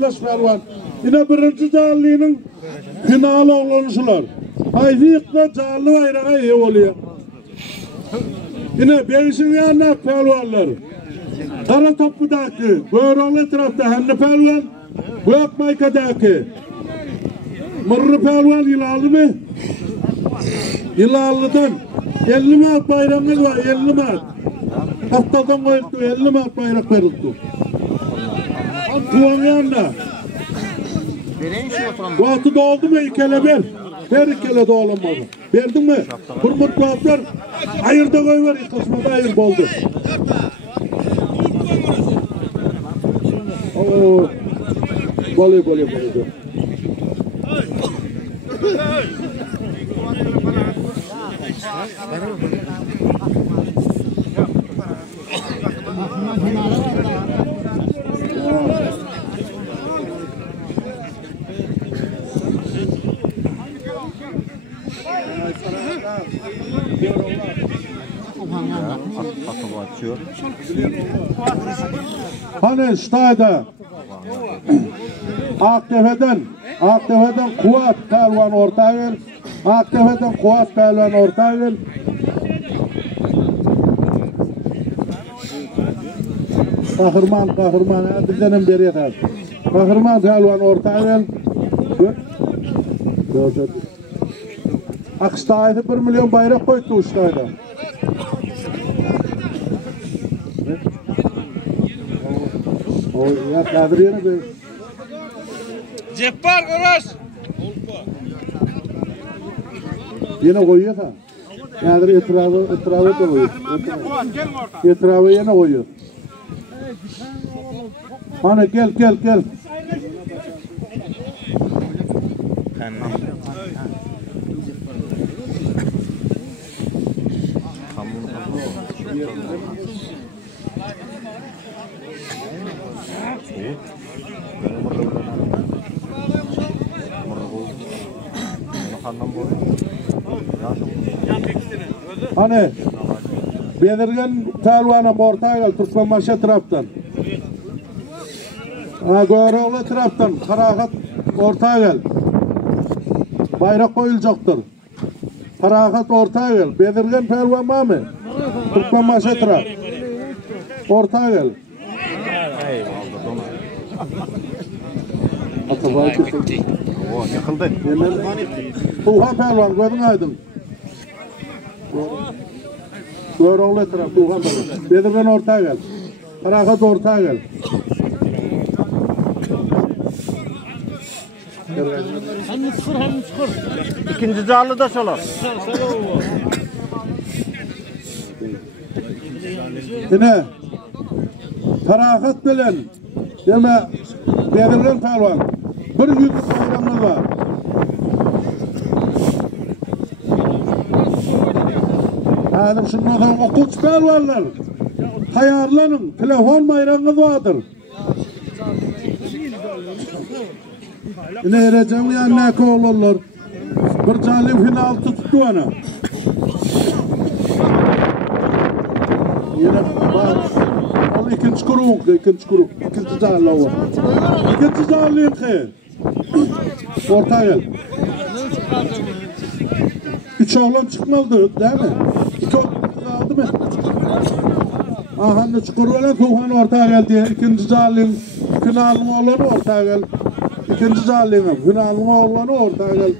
Pervan. Yine birinci canlının finalı olanışlar. Ayfiq'da canlı bayrağa iyi oluyor. Yine beşin yanına pervanlar. Kara Topudaki, Böğroğlu tarafta Hanlı Pervan, Büyük Mayka'daki. Mırrı Pervan yılalı mı? Yılalı'dan 50 mat bayrağımız var, 50 mat. Haftadan koyuldu, 50 mat bayrak verildi. Tuğan yanında. Vakti doldu mu ikele ver. Ver ikele doğulanmadı. Verdin mi? Kurmut kuatlar. Ayırda koy ver. Kısmada ayır boldu. Oo. Bole. Hani stayda Aktepe'den Kuvat Pervan ortağın, Aktepe'den Kuvat Pervan ortağın. Kahırman bizden beri yeter. Kahırman Pervan ortağın. Akstayda 1 milyon bayrak koydu ustayda. O ya kadriyene be. Ceppar Koraş. Yine koyuyor ha. Kadri etrafı da koyuyor. Etrafı yine koyuyor. Hani gel. Hani Bedirgen Pervan'a ortaya gel Türkmenbaşı taraftan. Göğroğlu taraftan Karahat ortaya gel. Bayrak koyulacaktır. Karahat ortaya gel. Bedirgen Pervan var mı? Türkmenbaşı taraf. Ortaya gel. Yıkıldı. Tuğhan Pervan gözün aydın. Göğroğlu taraf Tuğhan Pervan. Bedirgen ortaya gel. Karahat ortaya gel. Hem çıkır. İkinci canlı da çalar. Yine Karahat bilen deme Bedirgen Pervan. Bir yüz bayramlar var. Hadim şunlardan okuç pervanlar. Hayarlanın. Telefon bayrağınız vardır. Yine ereceğim yanına olurlar. Bir canlı final tuttu ana. Yine bak. O ikinci kuruk. İkinci canlı var. İkinci canlıyım ki. Orta gel. 3 oğlan çıkmadı değil mi? 2 oğlan kaldı mı? Ahanlı çukur olan Tuğhan ortaya geldi. İkinci canlıyım. Finalın oğlanı ortaya gel. İkinci canlıyım. Finalın oğlanı ortaya gel.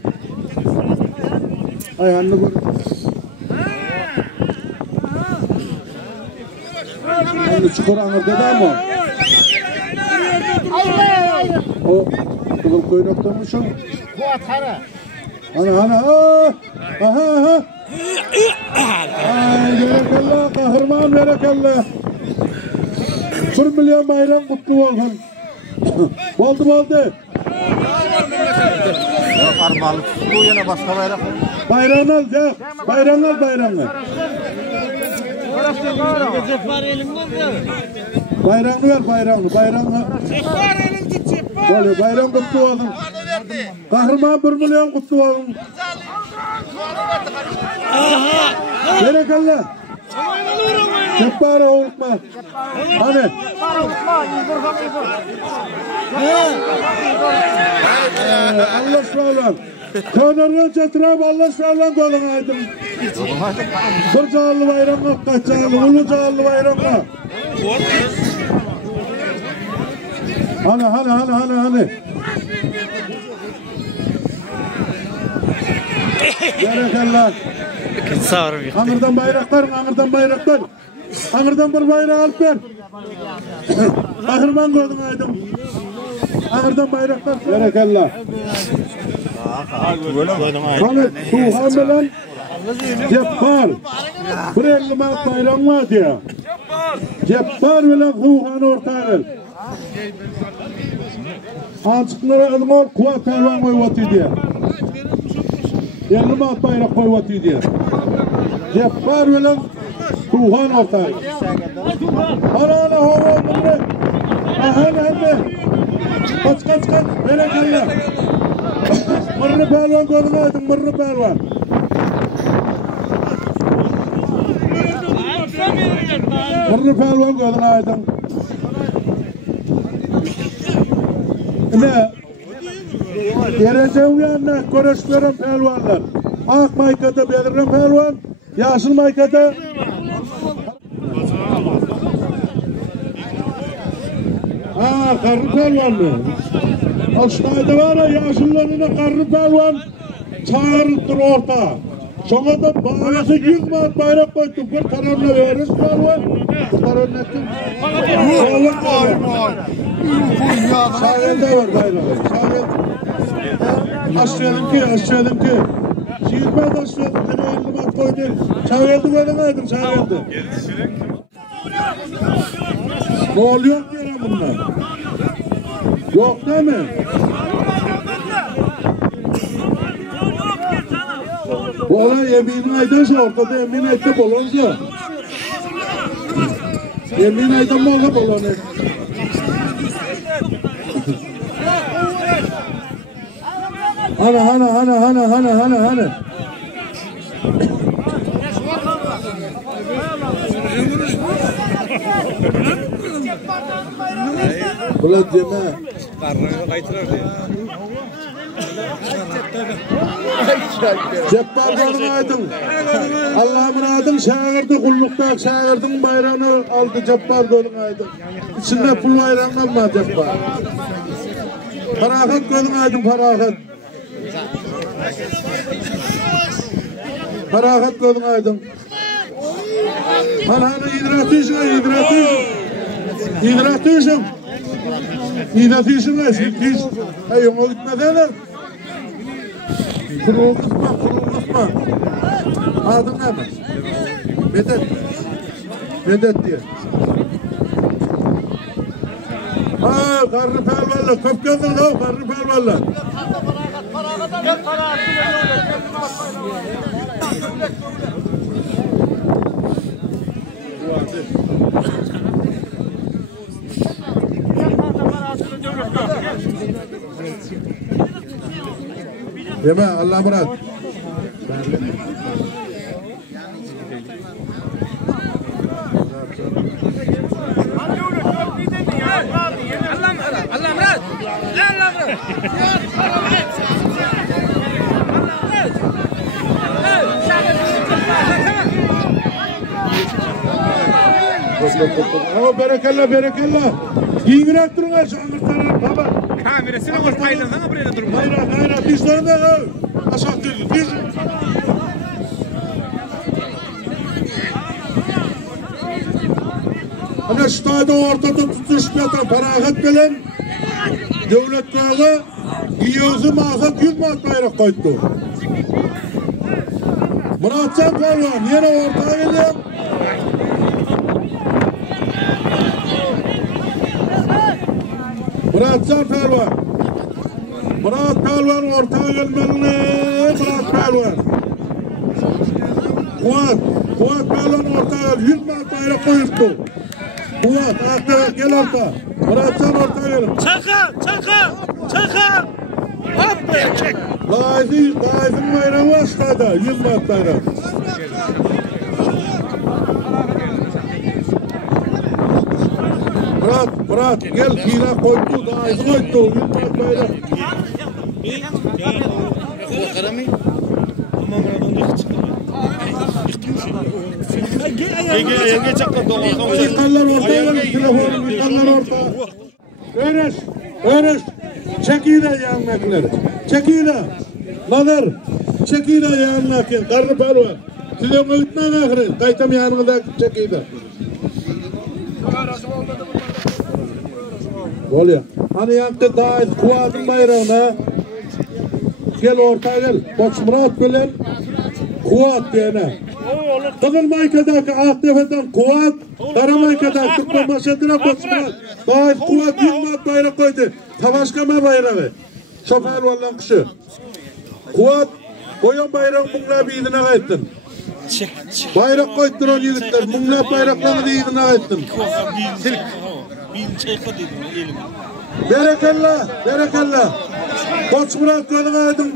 Ayhanlı bir. Ahanlı çukur anırdı değil mi? O kızıl koynaktan mı şu? Kuat hara. Ana. Aha. Ay berekallah kahraman berekallah. 1 milyon bayram kutlu olsun. Oldu. Yok armalı tuttu yine başka bayrak. Bayramlar. Ceppar elimden ver. Bayrağını ver bayrağını. Ceppar elimden ceppar. Böyle bayram kutlu olsun. Kahraman 1 milyon kutlu olsun. Berekallah. Ceppara unutma. Hani? Allah şükür. Könürgen çetirem Allah şükür golun aydın. Bir canlı bayramla kaç canlı, ulu canlı bayramla. Hani. Berekeller. Anırdan bayraklar. Anırdan bir bayrak alıp ver. Ahırman koydum aydım. Ahırdan bayraklar. Berekeller. Hani Tuhan bilen Ceppar. Bir 50 mark bayram var diye. Ceppar bilen Tuhan ortağır. Ançıklara ılmor kuvat pervan koyvatı diye. 50 mark bayrak koyvatı diye. Ceppar bilen Tuhan ortağır. Ana hava mırrı. Ahane. Kaç. Berekeller. Mırrı pervan koydum aydım. Mırrı pervan. Mırrı pervan koydum aydım. Ne? Derece uyanına görüş veren pelvanlar. Ak maykada beliren pelvan, yaşıl maykada karlı pelvan mı? Aşağıda var ya yaşıllarına karlı pelvan çağırıttır orta. Sonra da bağlısı 100 manat bayrak koyduk. Bir tarafına veririz pelvan. Bir tarafına kim? Sağelde var bayrağı. Aşağıdım ki. Şiirmez aşağıdım. Seni 50 manat koyduk. Sağelde koydum. Sağelde. Gol yok diyorum bunlar. Yok değil mi? Bu olay yemin aydansa ortada yemin ayda bolonca. Yemin aydan mı olsa bolonu? Hani. Ulan deme. Karnını kaytırar diye. Ceppar golun aydın. Allah'ın adın şağırdı kullukta şağırdın bayrağını aldı Ceppar golun aydın. İçinde pul bayrağın alma Ceppar. Farahat golun aydın farahat. Farahat golun aydın. Hani hidratıyorsun lan silkiş. Hey ona gitmeden Kuru kısma. Adın ne mi? Medet diye. Karnı pervalla, köp geldin lan karnı pervalla. Deme Allah murat. Ama berekallah. Giyinirek durun her şangırtlara baba. Kamerasını koş paylaşsana buraya durma. Hayır, dişlerini de aşağı değil. Diş. Hani şu tayda ortada tutuşup yatan feragat bilen devlet dağı giyiyorsa mağazat 100 manat bayrak koydu. Muratcan Pervan yine ortaya geliyor. Muratcan Pervan. Murat Pervan ortaya gelmeli. Murat Pervan. Kuvat Pervan ortaya 100 manat bayrak koydu. Kuvat aklı gel orta. Muratcan ortaya gelin. Çaka. Hop be çek. Gazi'nin bayrağı aşağıda 100 manat bayrak. Murat gel kira koydu da ayı koydu. Böyle. Karamay. Ama Murat'ın çıktı. Yenge çakla doğru. Yıkanlar ortaya gelin. Telefonu yıkanlar ortaya. Öğreş. Çekide yanmakları. Çekide. Nadir. Çekide yanmakları. Karnı pervan. Silahımı ütmen ahire. Kaytam yanımda çekide. Oluyor. Hani yankı daha kuvatın bayrağına. Gel ortaya gel. Koç Murat bilen kuvat diyene. Kızıl Mayka'daki Akdefe'den kuvat, Karamayka'daki Tıkma Maşadına Koç Murat. Daha kuvat 20 bayrak koydu. Tavaşkama bayrağı. Şoför vallan kışı. Kuvat, koyan bayrağın bunlar bir idine kayıttın. Bayrak koydun o yigitler. Bunlar bayraklarını idine kayıttın. Berekallah. Koç Murat gözün aydın.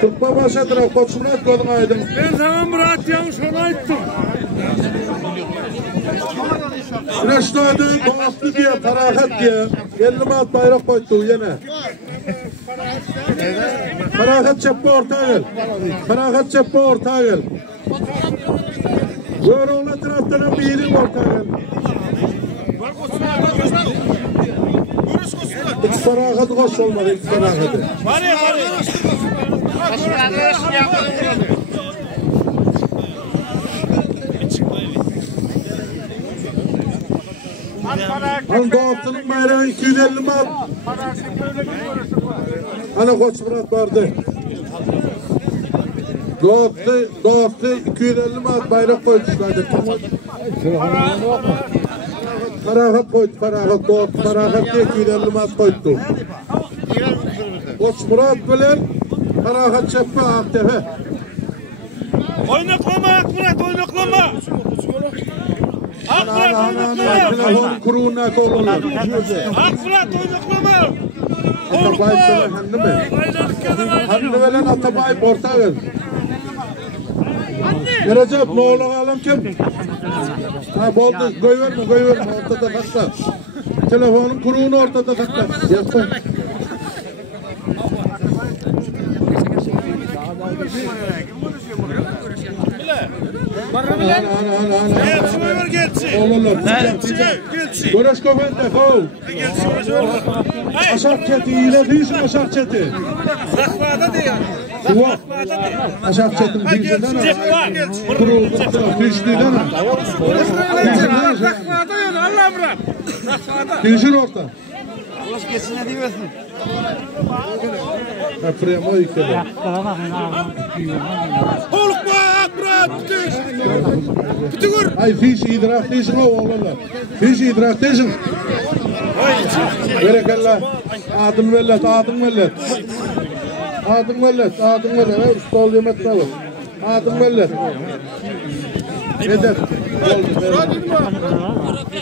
Tıkma başadıra Koç Murat gözün aydın. Ben sana Murat yanlış onu ayttım. Güneşlerde doğaktı diye, ferahat diye. 50 mat bayrak koydu yine. Ferahat çeppe ortaya gel. Yoruğuna taraftan bir yerin ortaya gel. Hiç ferahatı hoş olmadı, hiç ferahatı. Hani doğaktının bayrağı 250 mat. Hani Koç Murat vardı. Doğaktı 250 mat bayrak koymuşlardı. Ferahat koydu, doğaktı ferahat diye 250 mat koydu. Koç Murat bilen ferahat çeppe Aktepe. Oynaklama Akmurat, oynaklama. Telefon kuruğuna kolunlar. Akmurat, oynaklama. Atabay handı mı? Handı veren Atabay orta gel. Recep ne oğlan alım kim? Ha boldu koy verme ortada kakla. Telefonun kuruğunu ortada kakla. Yapın. Görüş köpende kov. Aşak çeti ile değilsin aşak çeti. Zakvada diyor. Aşak çetin değilsinden kuruldu. Düştüğünden Zakvada yok Allah bırak. değilsin orta. Allah geçine diyorsun. Premo yıkıldı. Ay fiş idrak değilsin o oğlanlar. Fiş idrak değilsin. Berekallah. Adın millet. Stol yemet kalır. Adın millet. Nedir?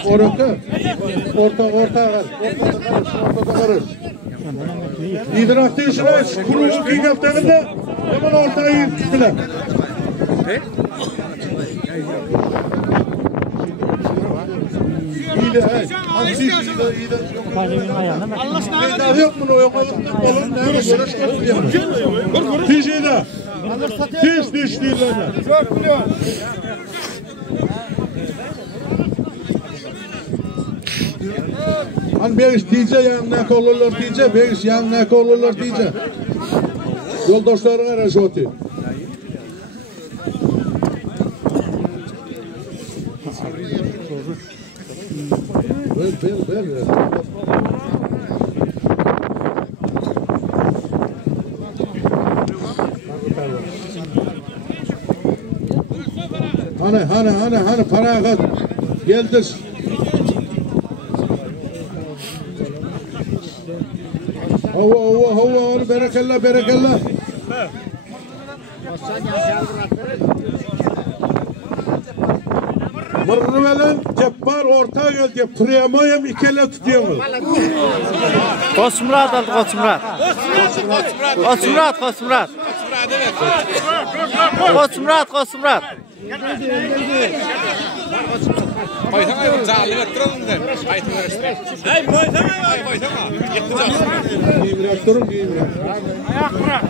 Orta karış. İdrak değilsin o. Kurulun bir haftanında hemen ortaya yıktılar. İyi de yok mu o yok oğlum ne görüş Fiş de. Fiş değiller. Çok biliyor. Hani bir iş diyece yanına olurlar diyece, bir iş yanına olurlar diyece. Yoldaşların arası otu. Ver. Hani feragat geldir. Hava berekallah. Mırnıvelen Ceppar orta geldi. Priyamayım ikele tutuyoruz. Koç Murat. Koçmurat, Koçmurat. Koysana ayol zallı ettirelim de. Aytın verişte. Hey koysana ayol. Koysana. Yıkacağız. Giyimler durun giyimler. Ayak bırak.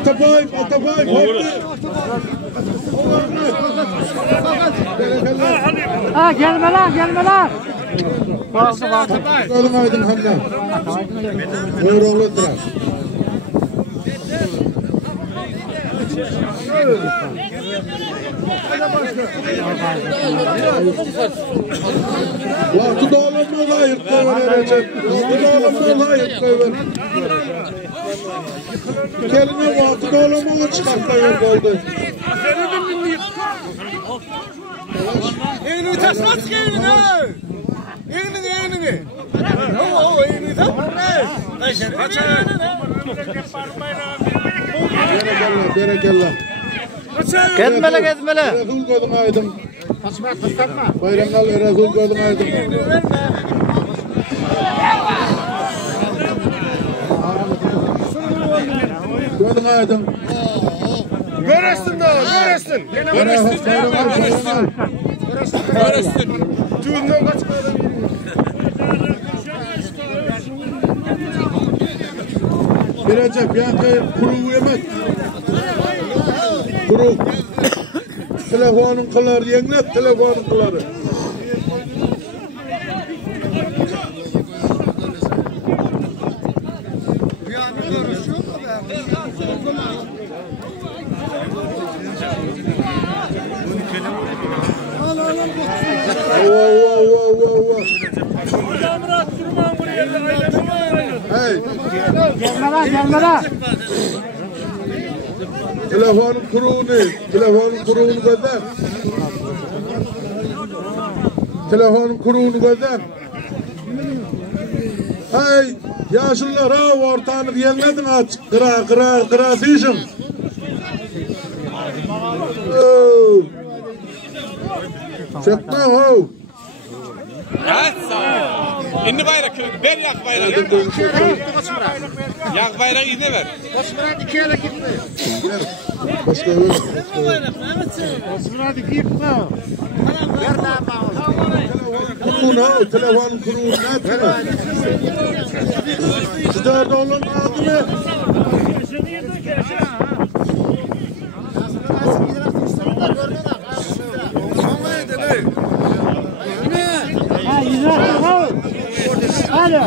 Atapay, Atapay. Ha gelmeler gelmeler. Gözün aydın Hamle. Buyur oğlu tıraş. Vakti dağılımı layık koyver Recep. Vakti dağılımı layık koyver. Kelime vakti dağılımı çıkart koyver koydu. Eğini tasmat eğini. Eğini. Oo eğini tasmat. Berekallah. Gezmele, gezmele. Resul gözün aydın. Bayramgal Resul gözün aydın. Gözün aydın. Göresin de göresin. Göresin. Tüyünden kaçmadı. Bir Recep yankı kuru yemek. Kuru. Telefonun kılar yenglet telefonun kıları. Hey. Gelmeler. Telefonun kuruğunu gözler. Telefonun kuruğunu gözler. Hey, yaşlılar ha, ortanı yenmedin aç. Kıra diyeceğim. Çekme ha. İnni bayrak, ben yak bayrak. Yak bayrak inne ver. Koçmurat 2 ele gitti. Başka öyle. Koçmurat 2 gitti. Kuruğun ha, telefonun kuruğunu ne etme. Şu dörde olan aldı mı? Hadi.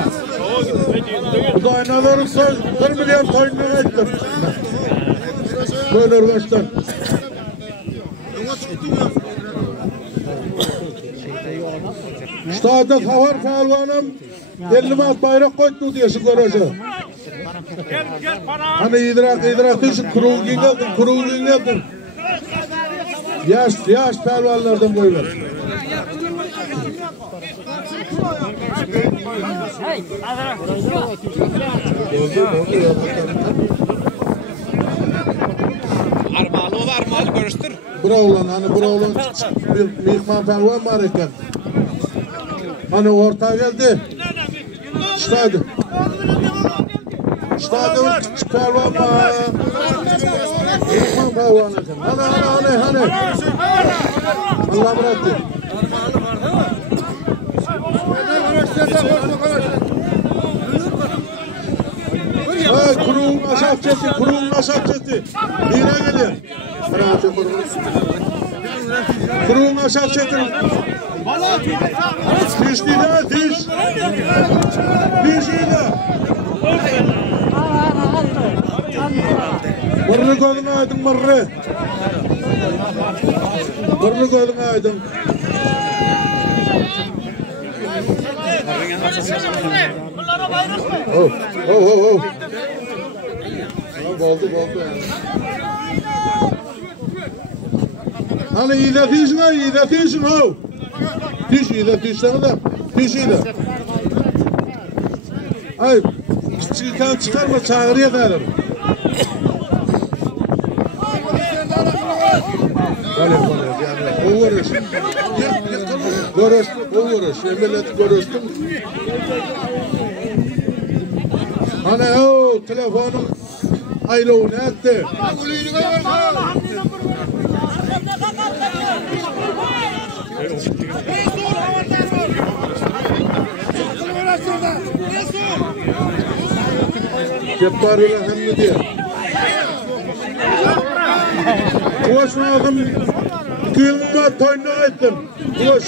Bu da aynaların 1 milyon toyundan ettim. Böyle arkadaşlar. İşte adet havar kalvanım 50 mat bayrak koydu diye şu garaja. Gel para. Hani idrak düşün kuruğu giyingeldin. Yaş pelvallardan boylar. Armalı görüştür. Bura olan bir mihman pelvan var iken. Hani orta geldi. İşte küçük pelvan var. Mihman pelvan iken. Hani. Allah bıraktı. Hey, kuruğun aşağı çekti. Yine geliyor. Kuruğun aşağı çekti. Diş değil ha, diş. Diş iyi de. Mırrı gözüne aydın mırrı. Mırrı gözüne aydın. Oh. Oldu. Hani iyi de dişin ho. Diş iyi de. Ay, çıkan çıkarma çağırıya dayanır. O uğraş. Emeleti görüştüm. Hani o telefonum Aylovunu etti. Cebbar ile hemmi diye. Kuvaş ağım kıyılma toyna ettim. Kuvaş.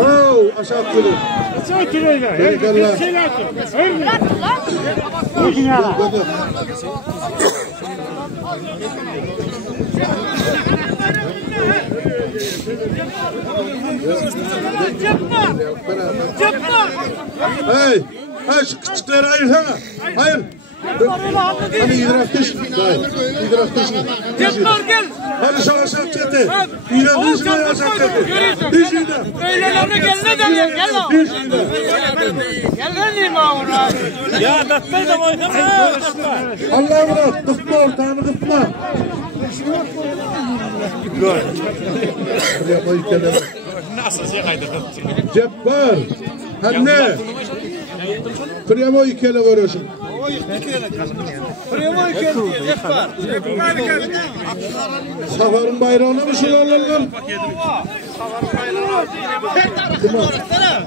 Oh, aşağı kılın. Berekallah. Hey, şu küçükleri ayırsana. Hayır. Hani idraftış. İdraftış. Cebbar gel. Hani savaşak çete. İdraftış mı yaşak çete? Dişinde. Öylelerine gelme de gel o. Dişinde. Gel lan diyeyim ona. Ya datmayı da oynama. Allah'a bırak. Kıtma ortağını kıtma. Nasıl şey kaydırdın? Cebbar. Anne. Primo ikele görüyorsun. Safarın bayrağına mı şularlar?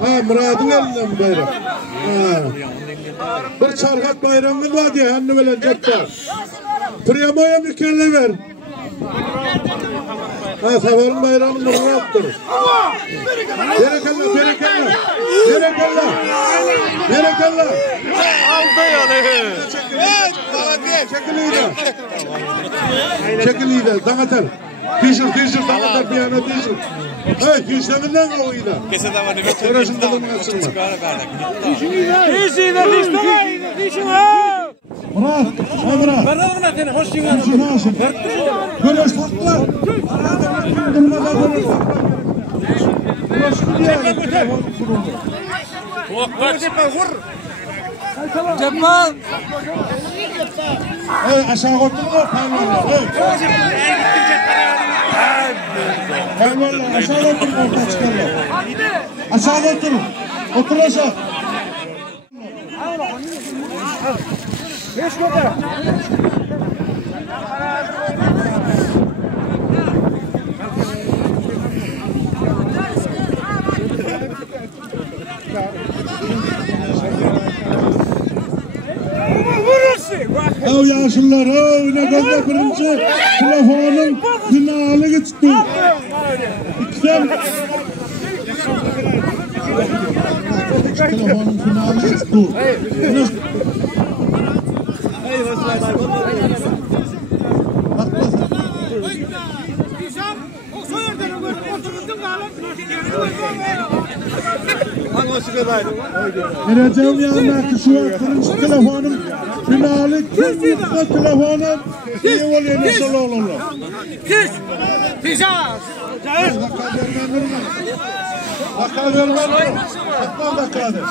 Ha, Murad'ın elinden mi bayrak? Ha. Bir çarkat bayrağını var diye hanım ölen Cebbar. Primo'ya bir kelle ver. Ha, safarın bayrağını Murad'dır. Berekallah, berekallah. Berekallah. Berekallah. Aldı yani. Çekil iyiler, dağıtır. Tişir, dağıtır bir yana tişir. Hey, tişlerinden o iyiler. Kesin ama demek ki Orasını da bunu açsınlar. Murat, Murat. Ben alma seni, hoş geldin. Tişini alsın. Böyle sakla. Durmadan böyle sakla. Burası diye telefon kuruldu. Cebbar. Hey, aşağı oturma, paylarla. Hey. Paylarla, aşağı oturma, orta çıkarlar. Aşağı otur. Otur aşağı. Ev yaşlılar, ne kadar birinci telefonun finali gitti. İkiden telefonun finali gitti. Vereceğim yanına şu birinci telefonun finali kimlikle telefonun iyi oluyor nasıl olurlar. Dakika vermem. Saklan dakikadır.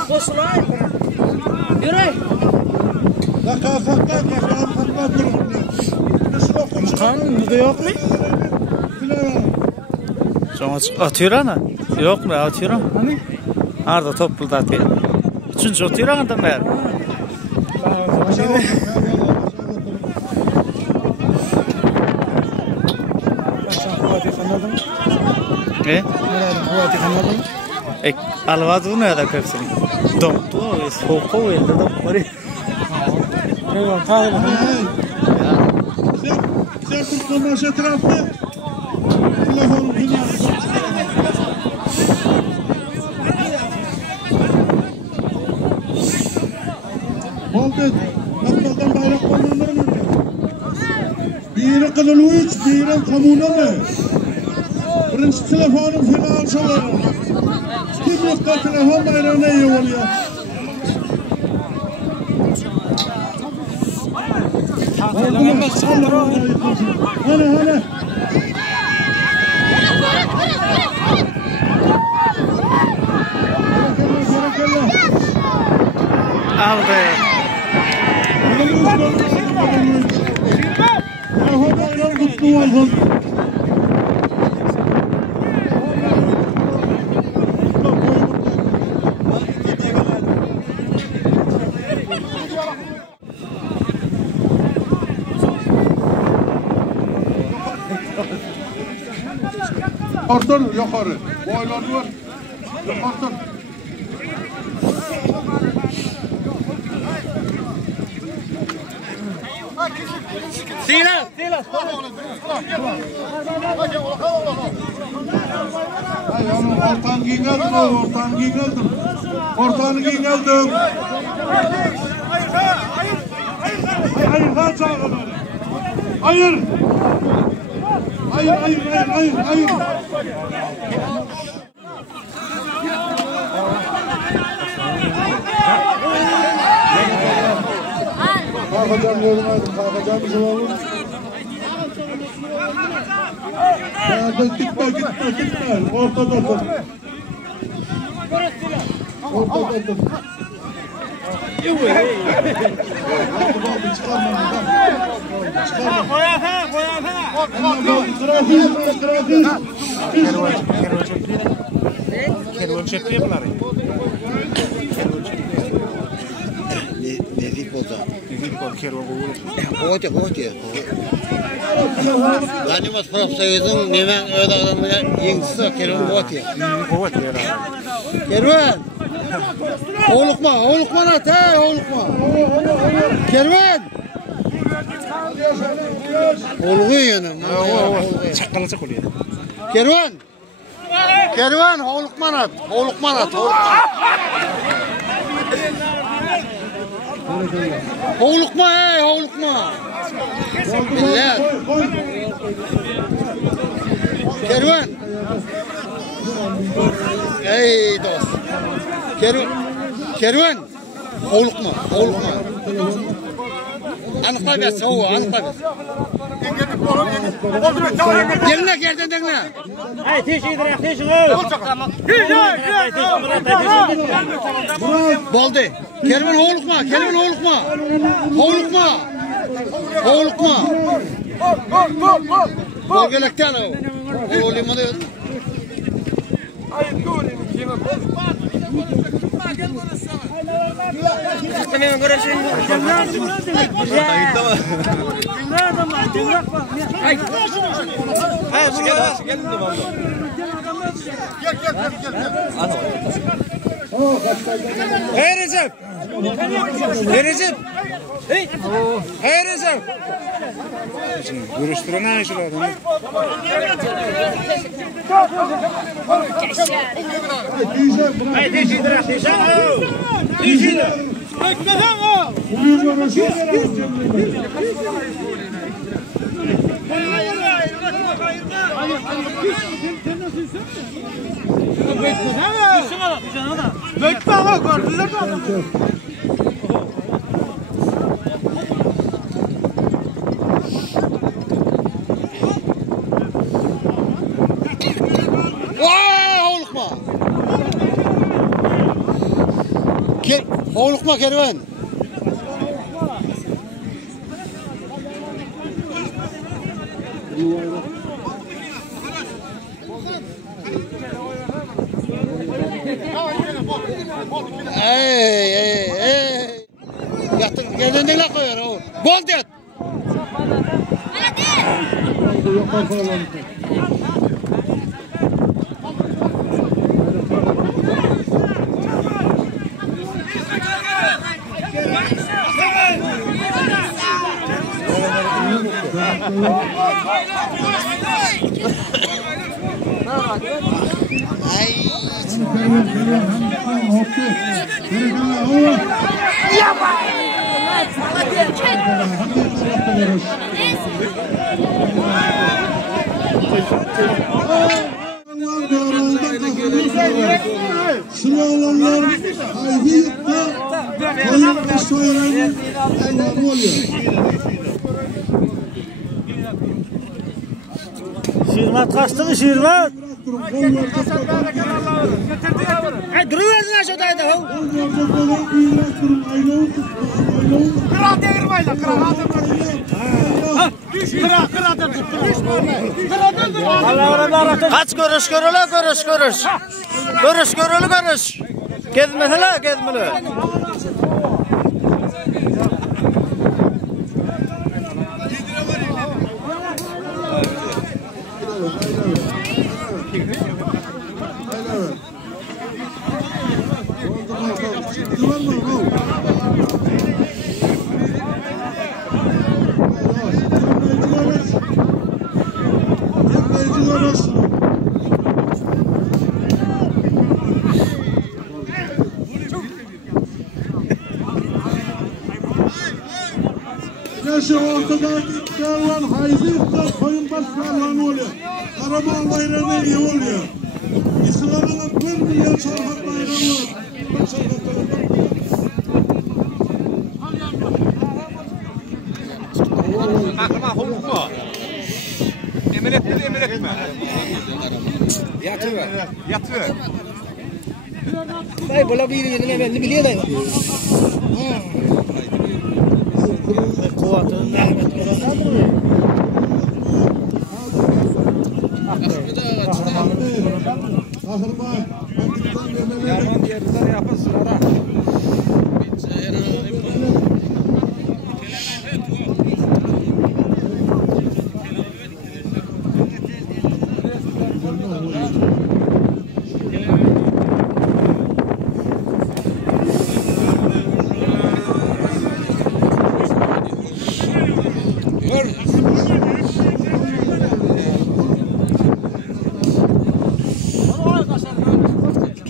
Dakika saklan durun. Kan burada yok mu? Sonra atıyor ana. Yok mu? Atıyor ana. Hani? Arada toplu da atıyor. Üçüncü atıyor anadan beri. Ne? Alvado ne da hepsini. Domtu, soğuk elde domları. Sen tutma şu tarafta. Telefonun finali. Oldu. Katmadan bayrak koymaları mı? Biri kılılmış, biri komuna mı? Birinci telefonun final çaları. Kim yokta telefon bayrağına iyi oluyor? Hadi. Aldı. Telefon bayrağı kutlu olsun. Ortadan yukarı. Boylarını var. Yukarıdan. Silas. Ay ama ortadan giyin geldim oğlum. Ortadan giyin geldim. Ortadan giyin geldim. Hayır lan çağırın. Hayır. Hayır. Kalkacağım yolum hadi. Kalkacağım bizim oğlum. Gitme. Ortada dur. Kervan çekti yapılar. Nezik olsa. Kervan Koğutu. Ganimat Profsoyuz'un nemen öyle adamına yengisi Kervan koğutu. Kervan! Oğlukma nat he, oğlukma. Kervan! Oğluğun yanım. Çakkalacak oluyor. Kervan, oğlukma nat. Oğlukma he, oğlukma. Millet. Kervan. Ey dost. Kervan. Oğlukma. Anıkla bir soğuğu, Gelin gerden denle. Hey teşekkür. Boldu. Kervan oğlukma. Bol gelekten o. Oğlum da. Hey Recep. Görüştüren ne işler adamı? Oğlukma Kervan. Ey. Yattın, yerden ne koyuyor o? Bol det. Sınavlanlar Haydiyet'te koyun ve soyranın elvanı oluyor. Şirmat kaçtı Şirmat. Duruversin aşağıdaydı o. Kıra devirmeyle kıra. Kaç görüş. Gezmeli. Yaşı ortada gittiğinden hayzıyla koyun başlarlan oluyor. Araba bayramı iyi oluyor. İslam'ın 1 milyon sarfat bayramı var. Aklıma koyduk mu? Emir etti mi emir etme? Yatıyor. Yatıyor. Dayı bula bir yerine ben de biliyor dayı. Kuvatın rahmet Yaman yerden yapasın ara.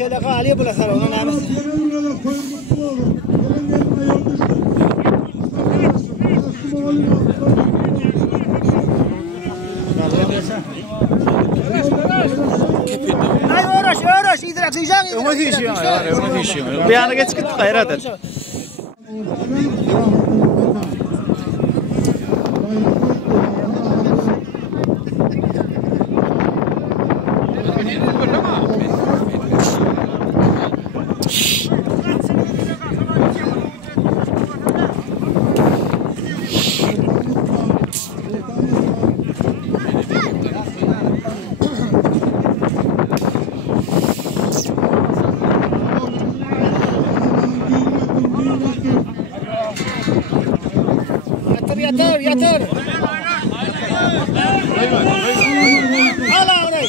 Kele kaliye bula sarı ona namaz. Dayı uğraş idrak diyeceksin. Ömer diyeceğim ya, Ömer diyeceğim. Bir yana geç gittik herhalde. Yatır. Hala orayı.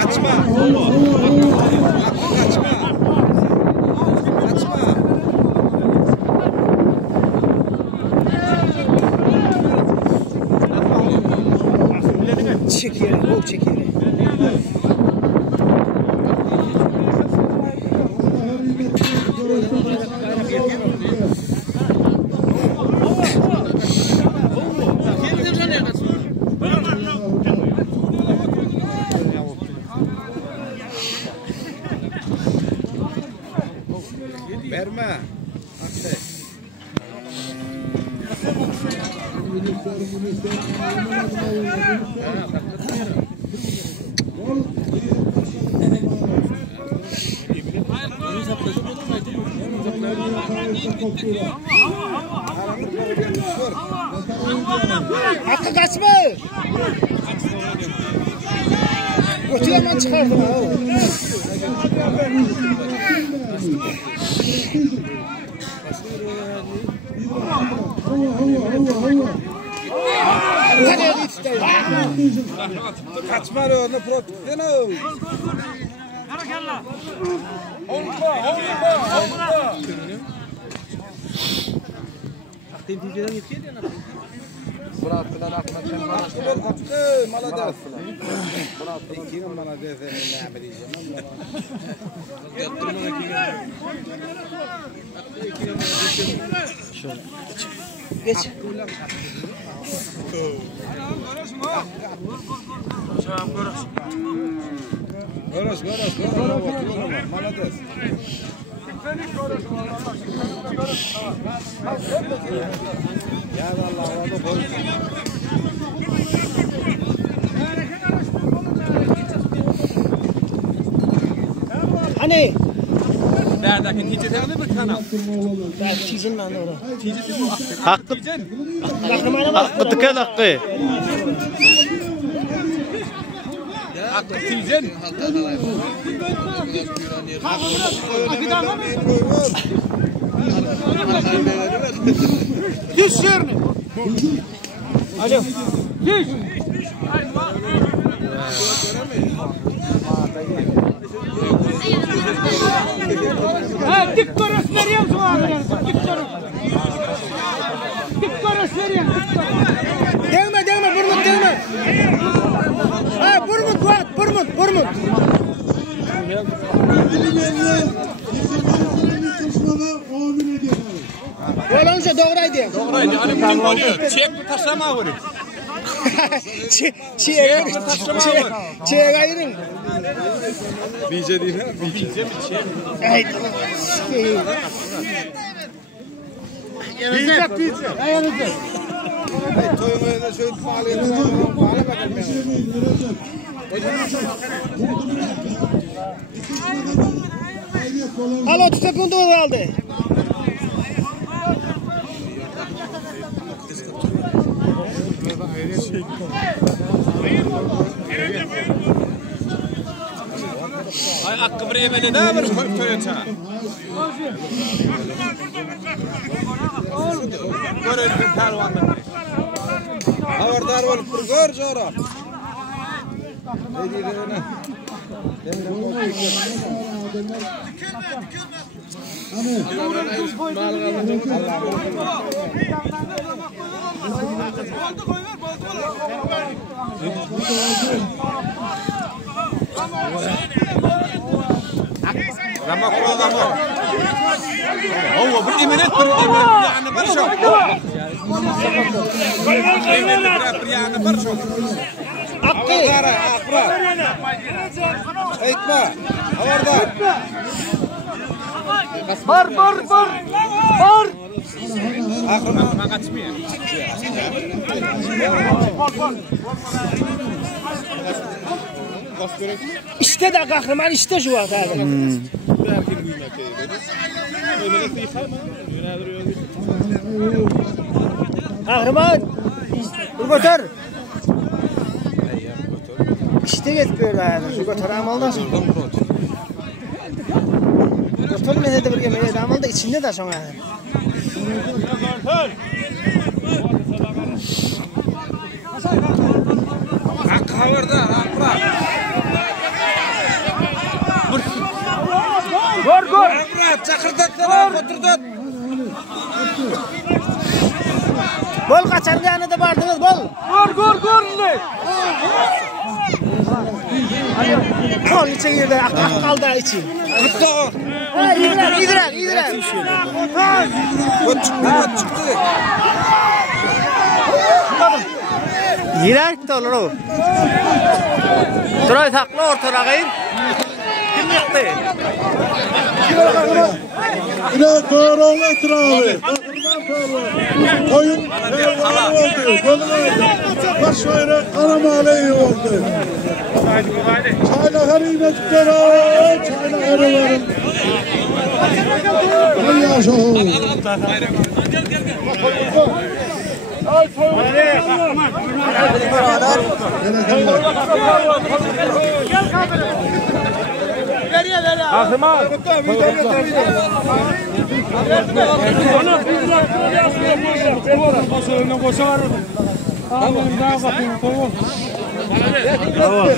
Kaçma. Çekiyor, bol çekiyor. Verme. Akse. Hakkı kaçma. Ötüyemen çıkardım ha. Kaçma onu protestene. Olma. Aktiviteden yetkiye de Bıraktılar akma sen bıraktılar. Malades. İkinin malades ne yapacağım Şöyle. Geç. Goros. Malades. Ya Allah onu boy. Hani? Neredeki ticeteğini mi kanal? Ben tizin ben orada. Hakkı. Hakkı tıkan hakkı. Hakkı tizen. Düş yerine. Alo. Düş. Ha dik koros veriyorum sana. Dik koros. Dik koros veriyorum. Değme burmut değme. Ha burmut var burmut. Olanca doğraydı. Doğraydı. Hani bunu oluyor. Çek taşlama vuruyor. Çiğe ayırın. Bize değil ha. Bize mi çek? Ay. Ayarıcı. Toyuna da şöyle bağlayalım. Al 30 sekund aldı. Ay hakkı bir emeli ne var Toyota? Görelim pervanı. Haberdar olup bir gör sonra. Ne diyor ona? Lama kuralım o. Oo bir eminet yani bir şey. Eminet bir yani bir şey. Haberdar akra. Etme. Haberdar. Bar. Akra kaçmıyor. İşte de kahraman işte şu vaxt abi. Kahraman. Götür. İşte getiriyor abi. Şu götür amaldan sonra. Götürmeye de bir yemeğe de amal da içinde de sonra. Ak haberdar akra. Gol. Akra çakırdatlar oturdat. Bol kaçan yanında vardınız bol. Gol. Kol içe yerde ak kaldı içi. Kutlu. İdirak. O çıktı. Yirak da olur o. Duray takla ortaya kayın. Kim yıktı? Yine doğru otur abi. Bakırdan doğru. Oyun pervanı oldu. Golü oldu. Baş bayrak Karamale'yi oldu. Çayla harine tutları. Çayla harine. Ay yaşa.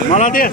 Молодец. Молодец.